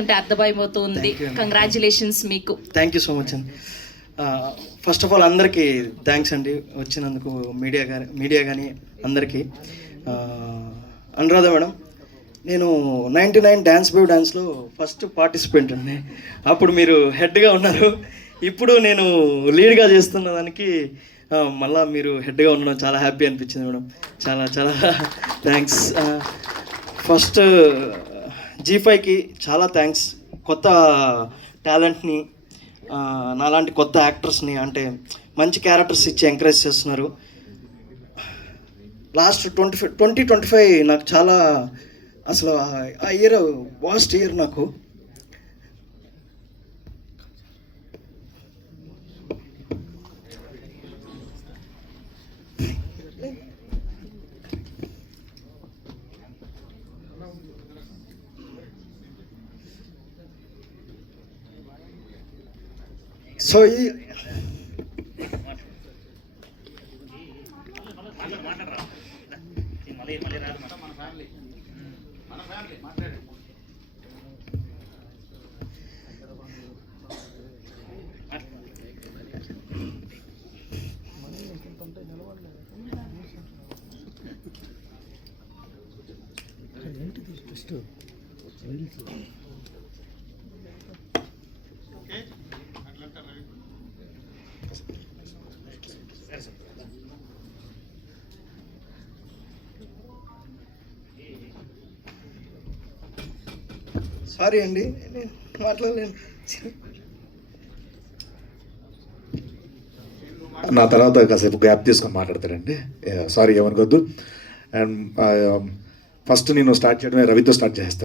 ఉంటే అర్థమైపోతుంది. కంగ్రాచులేషన్స్ మీకు. థ్యాంక్ యూ సో మచ్ అండి. ఫస్ట్ ఆఫ్ ఆల్ అందరికీ థ్యాంక్స్ అండి వచ్చినందుకు, మీడియా కానీ అందరికీ. అనురాధ మేడం, నేను 99 డ్యాన్స్ బై డ్యాన్స్లో ఫస్ట్ పార్టిసిపెంట్ అండి. అప్పుడు మీరు హెడ్గా ఉన్నారు. ఇప్పుడు నేను లీడ్గా చేస్తున్న దానికి మళ్ళీ మీరు హెడ్గా ఉండడం చాలా హ్యాపీ అనిపించింది మేడం. చాలా చాలా థ్యాంక్స్. ఫస్ట్ G5కి చాలా థ్యాంక్స్. కొత్త టాలెంట్ని, నాలాంటి కొత్త యాక్టర్స్ని అంటే మంచి క్యారెక్టర్స్ ఇచ్చి ఎంకరేజ్ చేస్తున్నారు. లాస్ట్ 2025 నాకు చాలా అసలు ఆ ఇయర్ వాస్ట్ ఇయర్ నాకు. సో ఈ సారీ అండి, నేను మాట్లాడలేను. నా తర్వాత కాసేపు గ్యాప్ తీసుకొని మాట్లాడతారండి. సారీ ఏమనుకోద్దు. అండ్ ఫస్ట్ నేను స్టార్ట్ చేయడమే రవితో స్టార్ట్ చేస్తాను.